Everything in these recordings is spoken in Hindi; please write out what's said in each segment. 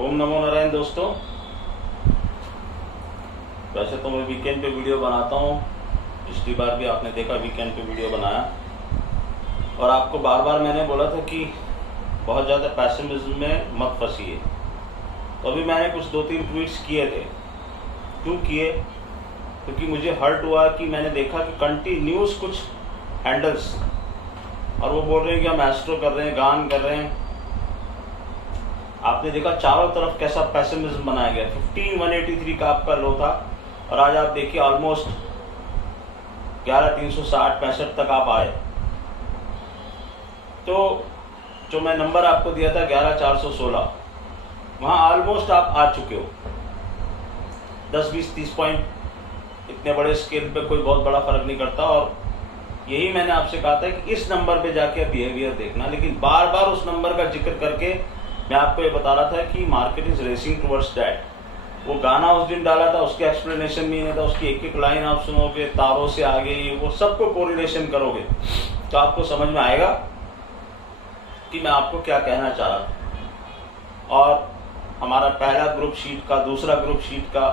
ओम नमो नारायण दोस्तों। वैसे तो मैं वीकेंड पे वीडियो बनाता हूँ, पिछली बार भी आपने देखा वीकेंड पे वीडियो बनाया और आपको बार बार मैंने बोला था कि बहुत ज़्यादा पैसिमिज्म में मत फंसिए। तो अभी मैंने कुछ 2-3 ट्वीट्स किए थे। क्यों किए? क्योंकि मुझे हर्ट हुआ कि मैंने देखा कि कंटिन्यूस कुछ हैंडल्स और वो बोल रहे हैं कि हम एस्ट्रो कर रहे हैं, गान कर रहे हैं। आपने देखा चारों तरफ कैसा पैसिमिज्म बनाया गया। 15,183 का आपका लो था और आज आप देखिए ऑलमोस्ट 11,360-65 तक आप आए। तो जो मैं नंबर आपको दिया था 11,416, वहाँ ऑलमोस्ट आप आ चुके हो। 10-20-30 पॉइंट इतने बड़े स्केल पे कोई बहुत बड़ा फर्क नहीं करता। और यही मैंने आपसे कहा था कि इस नंबर पे जाके बिहेवियर देखना, लेकिन बार बार उस नंबर का जिक्र करके मैं आपको ये बता रहा था कि market is racing towards that. वो गाना उस दिन डाला था, उसके एक्सप्लेनेशन भी नहीं था, उसकी एक एक लाइन आप सुनोगे, तारों से आगे वो सबको कोरिलेशन करोगे तो आपको समझ में आएगा कि मैं आपको क्या कहना चाह रहा था। और हमारा पहला ग्रुप शीट का, दूसरा ग्रुप शीट का,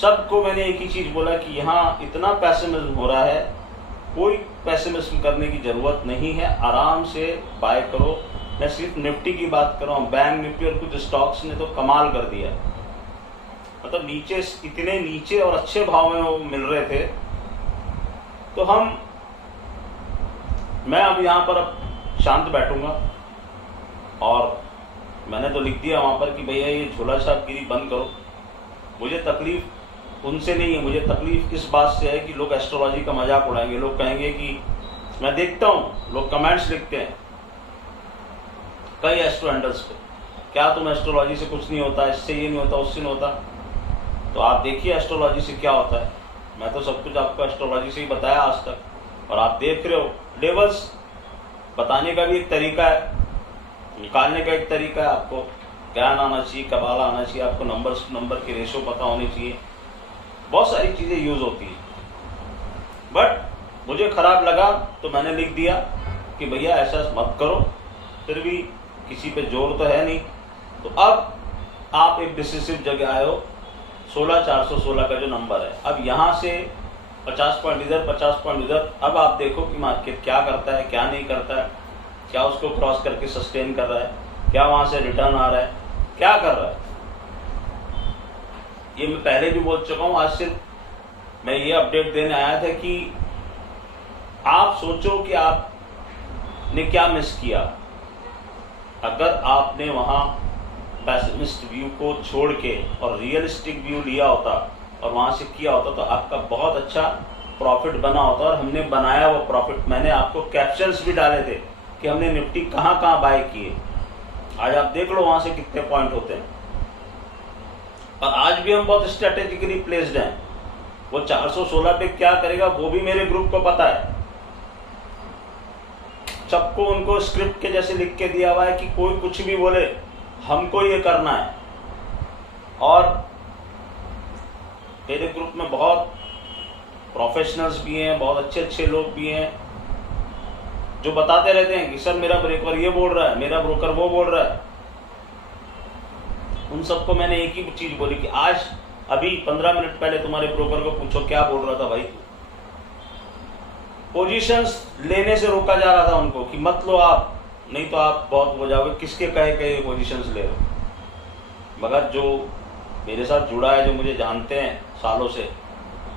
सबको मैंने एक ही चीज़ बोला कि यहाँ इतना पैसिमिज्म हो रहा है, कोई पैसिमिज्म करने की ज़रूरत नहीं है, आराम से बाय करो। मैं सिर्फ निफ्टी की बात कर रहा हूँ। बैंक निफ्टी और कुछ स्टॉक्स ने तो कमाल कर दिया, मतलब नीचे, इतने नीचे और अच्छे भाव में वो मिल रहे थे। तो मैं अब यहाँ पर अब शांत बैठूंगा और मैंने तो लिख दिया वहाँ पर कि भैया ये झोला छापगिरी बंद करो। मुझे तकलीफ उनसे नहीं है, मुझे तकलीफ इस बात से है कि लोग एस्ट्रोलॉजी का मजाक उड़ाएंगे। लोग कहेंगे कि मैं देखता हूँ लोग कमेंट्स लिखते हैं कई एस्ट्रो हैंडल्स पे, क्या तुम एस्ट्रोलॉजी से कुछ नहीं होता, इससे ये नहीं होता, उससे नहीं होता। तो आप देखिए एस्ट्रोलॉजी से क्या होता है। मैं तो सब कुछ आपको एस्ट्रोलॉजी से ही बताया आज तक और आप देख रहे हो। लेवल्स बताने का भी एक तरीका है, निकालने का एक तरीका है। आपको ज्ञान आना चाहिए, कबाला आना चाहिए, आपको नंबर के रेशो पता होने चाहिए, बहुत सारी चीज़ें यूज़ होती हैं। बट मुझे ख़राब लगा तो मैंने लिख दिया कि भैया ऐसा मत करो। फिर भी किसी पे जोर तो है नहीं। तो अब आप एक डिसिसिव जगह आए हो। 16,416 का जो नंबर है, अब यहाँ से 50 पॉइंट इधर, 50 पॉइंट इधर। अब आप देखो कि मार्केट क्या करता है, क्या नहीं करता है, क्या उसको क्रॉस करके सस्टेन कर रहा है, क्या वहाँ से रिटर्न आ रहा है, क्या कर रहा है। ये मैं पहले भी बोल चुका हूँ। आज सिर्फ मैं ये अपडेट देने आया था कि आप सोचो कि आपने क्या मिस किया। अगर आपने वहाँ पैसिमिस्ट व्यू को छोड़ के और रियलिस्टिक व्यू लिया होता और वहाँ से किया होता तो आपका बहुत अच्छा प्रॉफिट बना होता। और हमने बनाया वो प्रॉफिट, मैंने आपको कैप्शंस भी डाले थे कि हमने निफ्टी कहाँ कहाँ बाय किए। आज आप देख लो वहाँ से कितने पॉइंट होते हैं। और आज भी हम बहुत स्ट्रेटेजिकली प्लेस्ड हैं। वो 416 पे क्या करेगा वो भी मेरे ग्रुप को पता है। सबको उनको स्क्रिप्ट के जैसे लिख के दिया हुआ है कि कोई कुछ भी बोले हमको ये करना है। और मेरे ग्रुप में बहुत प्रोफेशनल्स भी हैं, बहुत अच्छे अच्छे लोग भी हैं जो बताते रहते हैं कि सर मेरा ब्रोकर ये बोल रहा है, मेरा ब्रोकर वो बोल रहा है। उन सबको मैंने एक ही चीज बोली कि आज अभी 15 मिनट पहले तुम्हारे ब्रोकर को पूछो क्या बोल रहा था भाई। पोजीशंस लेने से रोका जा रहा था उनको कि मत लो आप, नहीं तो आप बहुत हो जाओगे। किसके कहे पोजीशंस ले रहे हो। मगर जो मेरे साथ जुड़ा है, जो मुझे जानते हैं सालों से,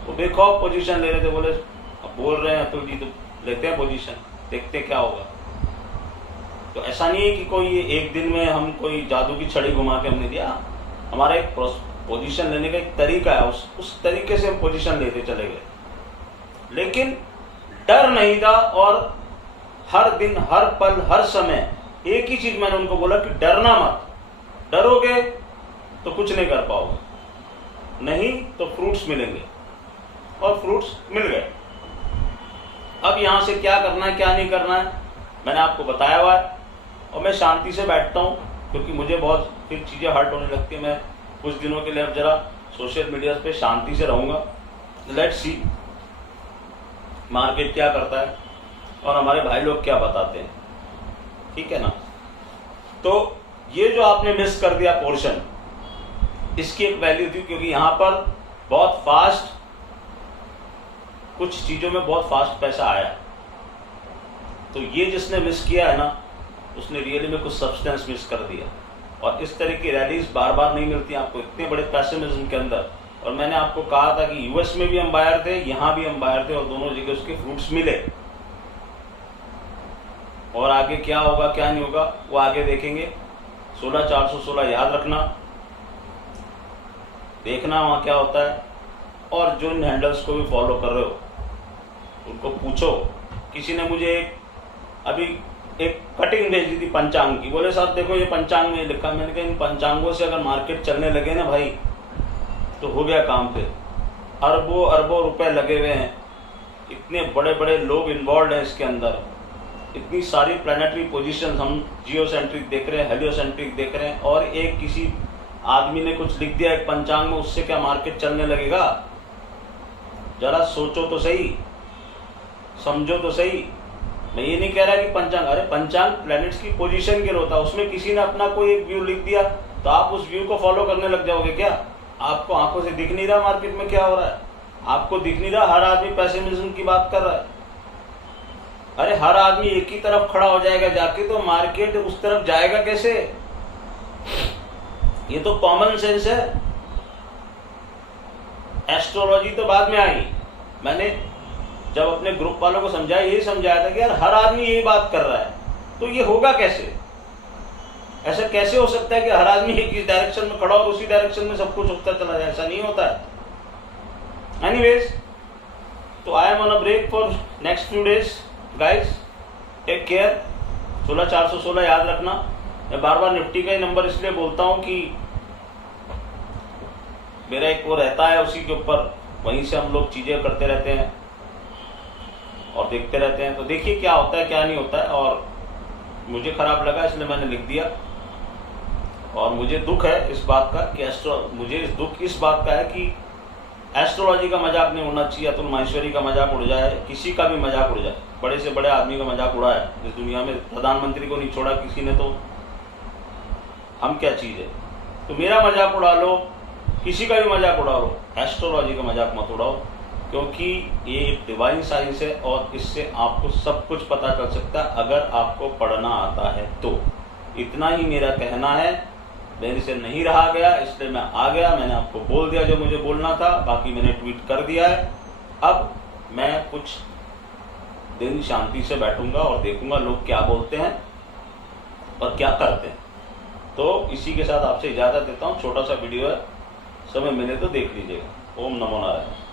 वो बेखौफ पोजीशन ले रहे थे। बोले अब बोल रहे हैं तो जी तो लेते हैं पोजीशन, देखते क्या होगा। तो ऐसा नहीं है कि कोई एक दिन में हम कोई जादू की छड़ी घुमा के हमने दिया। हमारा एक पोजीशन लेने का एक तरीका है, उस तरीके से हम पोजीशन लेते चले गए। लेकिन डर नहीं था। और हर दिन, हर पल, हर समय एक ही चीज मैंने उनको बोला कि डरना मत। डरोगे तो कुछ नहीं कर पाओगे, नहीं तो फ्रूट्स मिलेंगे। और फ्रूट्स मिल गए। अब यहां से क्या करना है, क्या नहीं करना है, मैंने आपको बताया हुआ है। और मैं शांति से बैठता हूं क्योंकि मुझे बहुत फिर चीजें हर्ट होने लगती है। मैं कुछ दिनों के लिए अब जरा सोशल मीडिया पे शांति से रहूंगा। लेट्स सी मार्केट क्या करता है और हमारे भाई लोग क्या बताते हैं, ठीक है ना। तो ये जो आपने मिस कर दिया पोर्शन, इसकी एक वैल्यू थी, क्योंकि यहां पर बहुत फास्ट कुछ चीजों में बहुत फास्ट पैसा आया। तो ये जिसने मिस किया है ना, उसने रियली में कुछ सब्सटेंस मिस कर दिया। और इस तरह की रैलीज बार बार नहीं मिलती आपको इतने बड़े पैसिमिज्म के अंदर। और मैंने आपको कहा था कि यूएस में भी हम बायर थे, यहां भी हम बायर थे, और दोनों जगह उसके फ्रूट्स मिले। और आगे क्या होगा क्या नहीं होगा वो आगे देखेंगे। 16416 याद रखना, देखना वहां क्या होता है। और जो इन हैंडल्स को भी फॉलो कर रहे हो उनको पूछो। किसी ने मुझे अभी एक कटिंग भेज दी थी पंचांग की, बोले साहब देखो ये पंचांग में लिखा। मैंने कहा इन पंचांगों से अगर मार्केट चलने लगे ना भाई तो हो गया काम। पे अरबों अरबों रुपए लगे हुए हैं, इतने बड़े बड़े लोग इन्वॉल्व हैं इसके अंदर, इतनी सारी प्लानिटरी पोजीशंस हम जियोसेंट्रिक देख रहे हैं, हेलियोसेंट्रिक देख रहे हैं। और एक किसी आदमी ने कुछ लिख दिया एक पंचांग में, उससे क्या मार्केट चलने लगेगा? जरा सोचो तो सही, समझो तो सही। मैं ये नहीं कह रहा कि पंचांग, अरे पंचांग प्लैनेट्स की पोजीशन के लिए होता है, उसमें किसी ने अपना कोई एक व्यू लिख दिया तो आप उस व्यू को फॉलो करने लग जाओगे क्या? आपको आंखों से दिख नहीं रहा मार्केट में क्या हो रहा है? आपको दिख नहीं रहा हर आदमी पेसिमिज्म की बात कर रहा है? अरे हर आदमी एक ही तरफ खड़ा हो जाएगा जाके तो मार्केट उस तरफ जाएगा कैसे? ये तो कॉमन सेंस है। एस्ट्रोलॉजी तो बाद में आई। मैंने जब अपने ग्रुप वालों को समझाया, यही समझाया था कि यार हर आदमी यही बात कर रहा है तो ये होगा कैसे? ऐसा कैसे हो सकता है कि हर आदमी एक ही डायरेक्शन में खड़ा हो और उसी डायरेक्शन में सब कुछ होता चला जाए? ऐसा नहीं होता है। एनीवेज, तो I am on a break for next few days guys, take care. 16416 याद रखना। मैं बार बार निफ्टी का ही नंबर इसलिए बोलता हूं कि मेरा एक वो रहता है उसी के ऊपर, वहीं से हम लोग चीजें करते रहते हैं और देखते रहते हैं। तो देखिए क्या होता है क्या नहीं होता है। और मुझे खराब लगा इसलिए मैंने लिख दिया। और मुझे दुख है इस बात का कि मुझे दुख इस बात का है कि एस्ट्रोलॉजी का मजाक नहीं उड़ना चाहिए, अतुल माहेश्वरी का मजाक उड़ जाए, किसी का भी मजाक उड़ जाए। बड़े से बड़े आदमी का मजाक उड़ा है इस दुनिया में, प्रधानमंत्री को नहीं छोड़ा किसी ने, तो हम क्या चीज है? तो मेरा मजाक उड़ा लो, किसी का भी मजाक उड़ा लो, एस्ट्रोलॉजी का मजाक मत उड़ाओ, क्योंकि ये एक डिवाइन साइंस है और इससे आपको सब कुछ पता चल सकता है अगर आपको पढ़ना आता है तो। इतना ही मेरा कहना है। मेरे से नहीं रहा गया इसलिए मैं आ गया, मैंने आपको बोल दिया जो मुझे बोलना था, बाकी मैंने ट्वीट कर दिया है। अब मैं कुछ दिन शांति से बैठूंगा और देखूंगा लोग क्या बोलते हैं और क्या करते हैं। तो इसी के साथ आपसे इजाजत देता हूँ। छोटा सा वीडियो है, समय मिले तो देख लीजिएगा। ओम नमो नारायण।